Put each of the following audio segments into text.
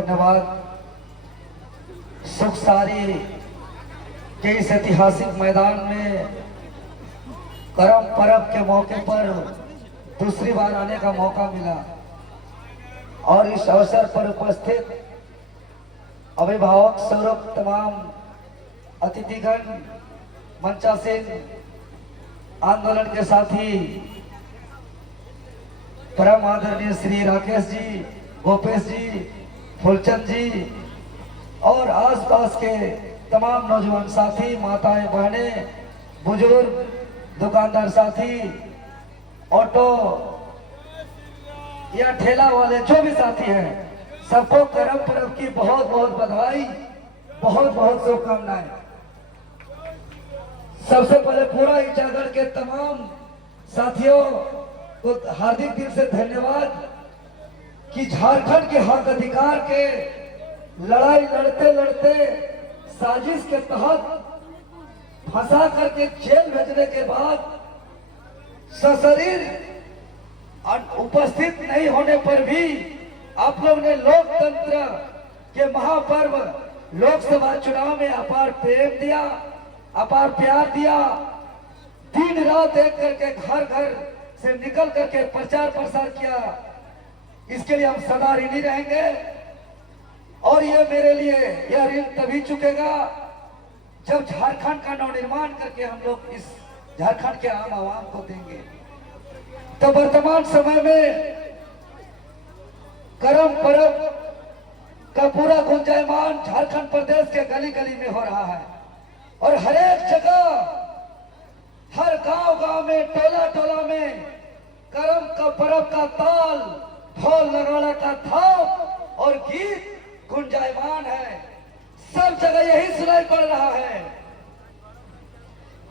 धन्यवाद। सुखसारी के इस ऐतिहासिक मैदान में करम पर्व के मौके पर दूसरी बार आने का मौका मिला और इस अवसर पर उपस्थित अभिभावक स्वरूप तमाम अतिथिगण, मंचासीन, आंदोलन के साथी परम आदरणीय श्री राकेश जी, गोपेश जी, फुलचंद जी और आसपास के तमाम नौजवान साथी, माताएं, बहनें, बुजुर्ग, दुकानदार साथी, ऑटो या ठेला वाले जो भी साथी हैं, सबको करम पर्व की बहुत बहुत बधाई, बहुत बहुत शुभकामनाएं। सबसे पहले पूरा इचागढ़ के तमाम साथियों को हार्दिक दिल से धन्यवाद कि झारखंड के हक अधिकार के लड़ाई लड़ते लड़ते साजिश के तहत फंसा करके जेल भेजने के बाद सशरीर उपस्थित नहीं होने पर भी आप लोग ने लोकतंत्र के महापर्व लोकसभा चुनाव में अपार प्रेम दिया, अपार प्यार दिया। दिन रात एक करके घर घर से निकल करके प्रचार प्रसार किया। इसके लिए हम सदा ऋणी रहेंगे और ये मेरे लिए यह ऋण तभी चुकेगा जब झारखंड का नवनिर्माण करके हम लोग इस झारखंड के आम आवाम को देंगे। तो वर्तमान समय में करम पर्व का पूरा गुंजायमान झारखंड प्रदेश के गली गली में हो रहा है और हर एक जगह, हर गांव गांव में, टोला टोला में करम का पर्व का ताल, ढोल नगाड़ा का थाप और गीत गुंजायमान है। सब जगह यही सुनाई पड़ रहा है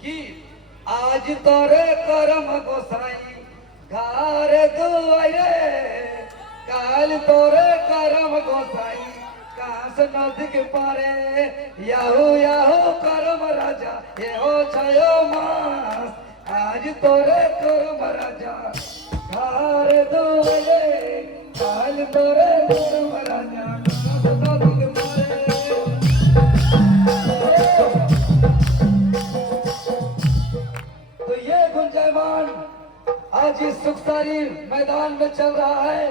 कि आज तोरे करम गोसाई गारे दुआरे, काल तोरे करम गोसाई कास नदी के पारे, याहू याहू करम राजा ये हो छयो मास, आज तोरे करम राजा गारे दुआरे, काल तोरे करम राजा कास नदी के पारे। तो ये गुंजायमान आज इस सुखसारी मैदान में चल रहा है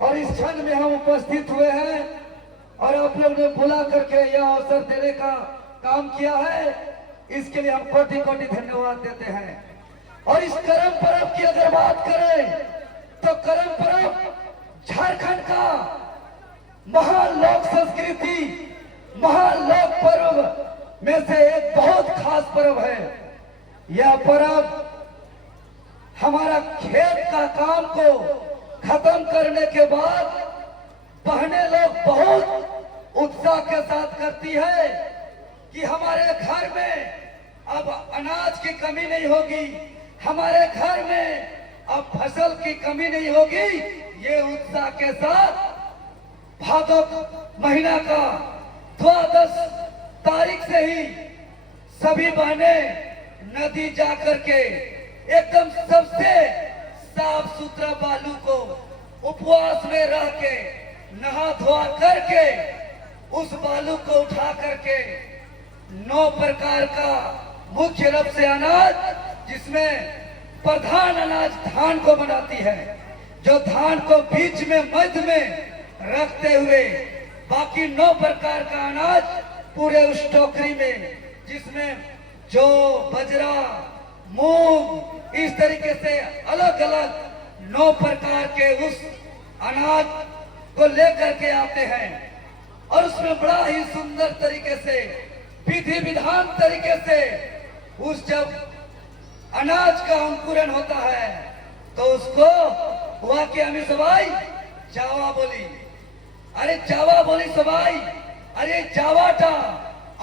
और इस क्षण में हम उपस्थित हुए हैं और आप लोग ने बुला करके यह अवसर देने का काम किया है। इसके लिए हम कोटि कोटि धन्यवाद देते हैं। और इस करम पर्व की अगर बात करें तो करम पर्व झारखंड का महान लोक संस्कृति, महान लोक पर्व में से एक बहुत खास पर्व है। यह पर्व हमारा खेत का काम को खत्म करने के बाद बहनें लोग बहुत उत्साह के साथ करती है कि हमारे घर में अब अनाज की कमी नहीं होगी, हमारे घर में अब फसल की कमी नहीं होगी। ये उत्साह के साथ भादो महीना का 12 तारीख से ही सभी बहनें नदी जा करके एकदम सबसे साफ सुथरा बालू को उपवास में रह के नहा धोआ करके उस बालू को उठा करके 9 प्रकार का मुख्य रूप से अनाज, जिसमें प्रधान अनाज धान को बनाती है, जो धान को बीच में मध्य में रखते हुए बाकी 9 प्रकार का अनाज पूरे उस टोकरी में, जिसमें जौ, बजरा, मूंग, इस तरीके से अलग अलग 9 प्रकार के उस अनाज को लेकर के आते हैं और उसमें बड़ा ही सुंदर तरीके से, विधि विधान तरीके से उस जब अनाज का अंकुरण होता है तो उसको हुआ कि हमें सबाई जावा बोली, अरे जावा बोली सबाई, अरे जावाटा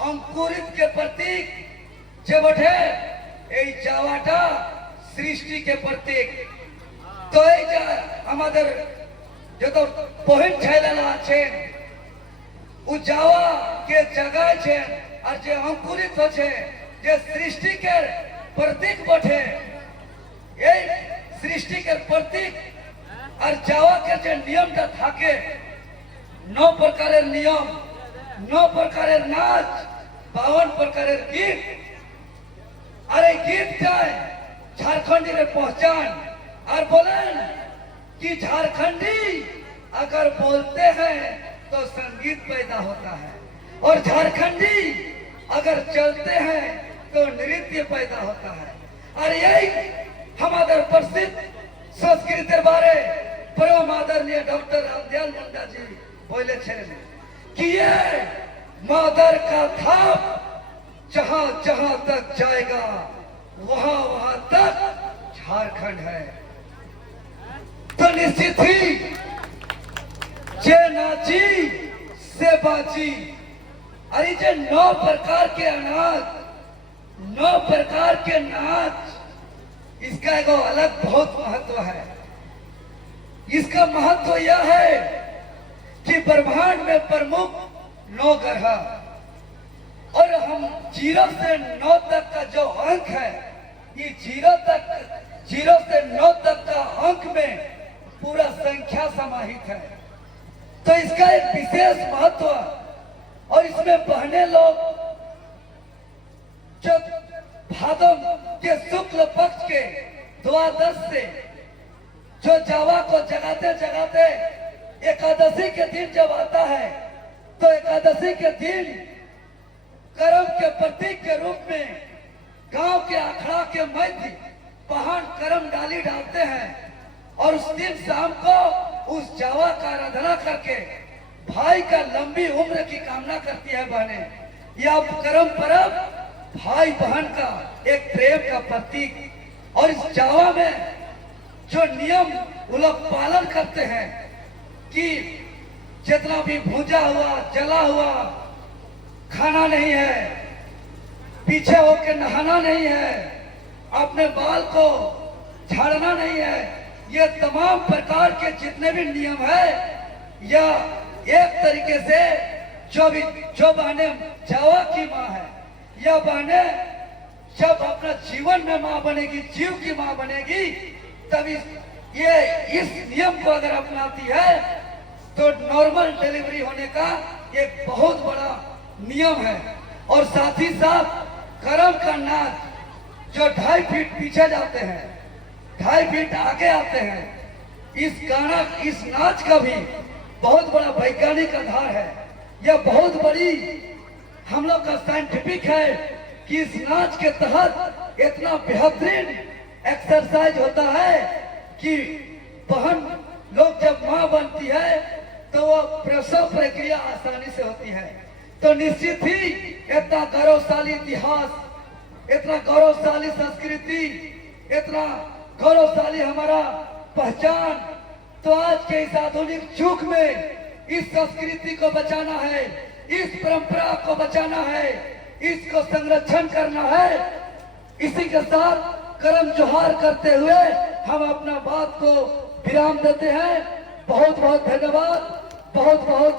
अंकुरित के प्रतीक जे बठे এই जावाटा सृष्टि के प्रतीक। तो এই যে আমাদের যত পহিন ছাইলালা আছেন ও जावा के जगह छे और जे अंकुरित होছে যে सृष्टि के प्रतीक बठे, এই सृष्टि के प्रतीक और जावा के जे नियमটা থাকে 9 प्रकारेर नियम, 9 प्रकारेर नाच, 52 प्रकारेर गीत। अरे गीत चाय झारखंडी रे पहचान। और बोलें कि झारखंडी अगर बोलते हैं तो संगीत पैदा होता है, और झारखंडी अगर चलते हैं तो नृत्य पैदा होता है। और यही हमारे प्रसिद्ध संस्कृति बारे परम आदरणीय डॉक्टर रामदयाल मुंडा जी बोले छे कि ये मादर का थाप जहां जहां तक जाएगा वहां वहां तक झारखंड है। तो निश्चित ही जे नाची से बाची। अरे जे 9 प्रकार के अनाज, 9 प्रकार के नाच, इसका एक अलग बहुत महत्व है। इसका महत्व यह है कि ब्रह्मांड में प्रमुख 9 ग्रह, और हम 0 से 9 तक का जो अंक है, ये 0 से 9 तक का अंक में पूरा संख्या समाहित है। तो इसका एक विशेष महत्व, और इसमें बहने लोग जो भादव के शुक्ल पक्ष के द्वादश से जो जावा को जगाते जगाते एकादशी के दिन जब आता है, तो एकादशी के दिन कर्म के प्रतीक के रूप में गांव के अखड़ा के मध्य पहाड़ कर्म डाली डालते हैं, और उस दिन शाम को उस जावा का आराधना करके भाई का लंबी उम्र की कामना करती है बहनें। यह कर्म पर्व भाई बहन का एक प्रेम का प्रतीक। और इस जावा में जो नियम वो लोग पालन करते हैं कि जितना भी भूजा हुआ जला हुआ खाना नहीं है, पीछे होकर नहाना नहीं है, अपने बाल को झाड़ना नहीं है, ये तमाम प्रकार के जितने भी नियम है, या एक तरीके से जो बहनें जावा की माँ है, यह बहनें जब अपना जीवन में माँ बनेगी, जीव की माँ बनेगी, तब इस नियम को अगर अपनाती है तो नॉर्मल डिलीवरी होने का एक बहुत बड़ा नियम है। और साथ ही साथ कर्म का नाच जो 2.5 फीट पीछे जाते हैं, 2.5 फीट आगे आते हैं, इस नाच का भी बहुत बड़ा वैज्ञानिक आधार है। यह बहुत बड़ी हम लोग का साइंटिफिक है कि इस नाच के तहत इतना बेहतरीन एक्सरसाइज होता है कि बहन लोग जब माँ बनती है तो वो प्रसव प्रक्रिया आसानी से होती है। तो निश्चित ही इतना गौरवशाली इतिहास, इतना गौरवशाली संस्कृति, इतना गौरवशाली हमारा पहचान, तो आज के इस आधुनिक युग में इस संस्कृति को बचाना है, इस परंपरा को बचाना है, इसको संरक्षण करना है। इसी के साथ करम जोहार करते हुए हम अपना बात को विराम देते हैं। बहुत बहुत धन्यवाद, बहुत बहुत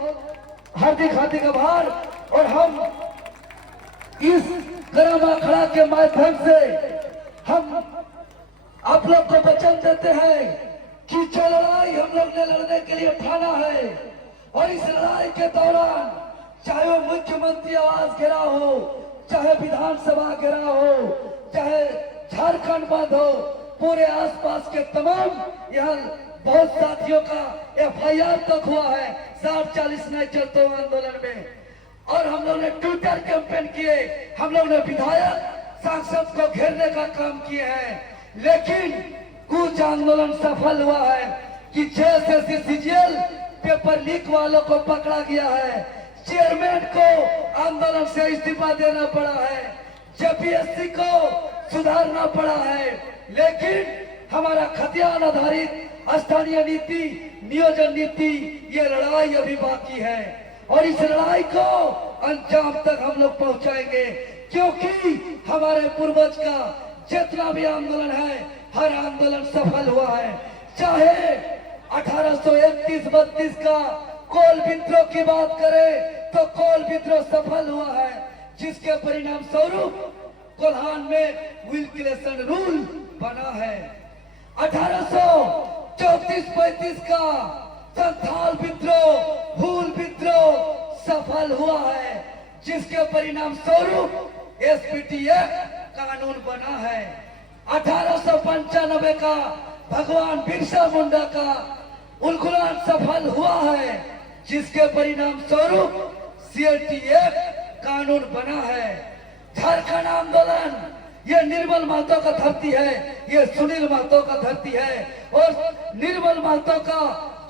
हार्दिक आभार। और हम इस करम अखड़ा के माध्यम से हम आप लोग को वचन देते हैं कि जो लड़ाई हम लोग ने लड़ने के लिए ठाना है, और इस लड़ाई के दौरान चाहे वो मुख्यमंत्री आवास घेराव हो, चाहे विधानसभा घेराव हो, चाहे झारखंड बंद हो, पूरे आसपास के तमाम यहाँ बहुत साथियों का FIR तक हुआ है 60-40 नहीं चलते आंदोलन में। और हम लोग ने ट्विटर कैंपेन किए, हम लोग ने विधायक सांसद को घेरने का काम किए हैं, लेकिन कुछ आंदोलन सफल हुआ है कि जैसे CGL पेपर लीक वालों को पकड़ा गया है, चेयरमैन को आंदोलन से इस्तीफा देना पड़ा है, JPSC को सुधारना पड़ा है, लेकिन हमारा खतियान आधारित स्थानीय नीति, नियोजन नीति, ये लड़ाई अभी बाकी है। और इस लड़ाई को अंजाम तक हम लोग पहुंचाएंगे, क्योंकि हमारे पूर्वज का जितना भी आंदोलन है, हर आंदोलन सफल हुआ है। चाहे 1831-32 का कोल विद्रोह की बात करें तो कोल विद्रोह सफल हुआ है, जिसके परिणाम स्वरूप कोल्हान में विल्किंसन रूल बना है। 1834-35 का संथाल विद्रोह, हूल विद्रोह सफल हुआ है, जिसके परिणाम स्वरूप एसपीटीएफ कानून बना है। 1895 का भगवान बिरसा मुंडा का उलगुलान सफल हुआ है, जिसके परिणाम स्वरूप सीएटीएफ कानून बना है। झारखंड आंदोलन ये निर्मल महतो का धरती है, ये सुनील महतो का धरती है, और निर्मल महतो का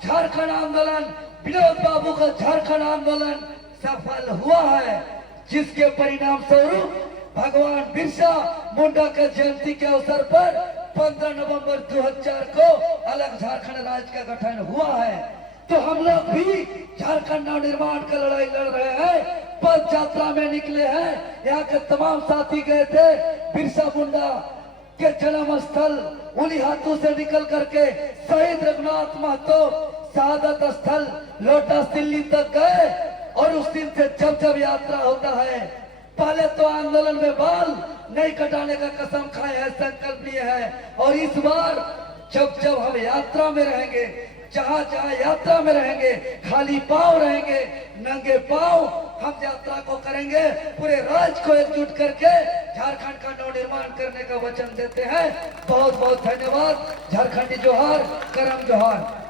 झारखंड आंदोलन, विनोद बाबू का झारखंड आंदोलन सफल हुआ है, जिसके परिणाम स्वरूप भगवान बिरसा मुंडा के जयंती के अवसर पर 15 नवंबर 2004 को अलग झारखंड राज्य का गठन हुआ है। तो हम लोग भी झारखंड नवनिर्माण का लड़ाई लड़ रहे हैं, पद यात्रा में निकले हैं। यहाँ के तमाम साथी गए थे बिरसा मुंडा के जन्म स्थल उन्हीं हाथों से निकल करके शहीद रघुनाथ महतो शहादत स्थल लोटस दिल्ली तक गए, और उस दिन से जब जब यात्रा होता है, पहले तो आंदोलन में बाल नहीं कटाने का कसम खाए है, संकल्प लिए है, और इस बार जब जब हम यात्रा में रहेंगे, जहाँ जहाँ यात्रा में रहेंगे, खाली पांव रहेंगे, नंगे पांव हम यात्रा को करेंगे, पूरे राज्य को एकजुट करके झारखंड का नवनिर्माण करने का वचन देते हैं। बहुत बहुत धन्यवाद। झारखंडी जोहार, करम जोहार।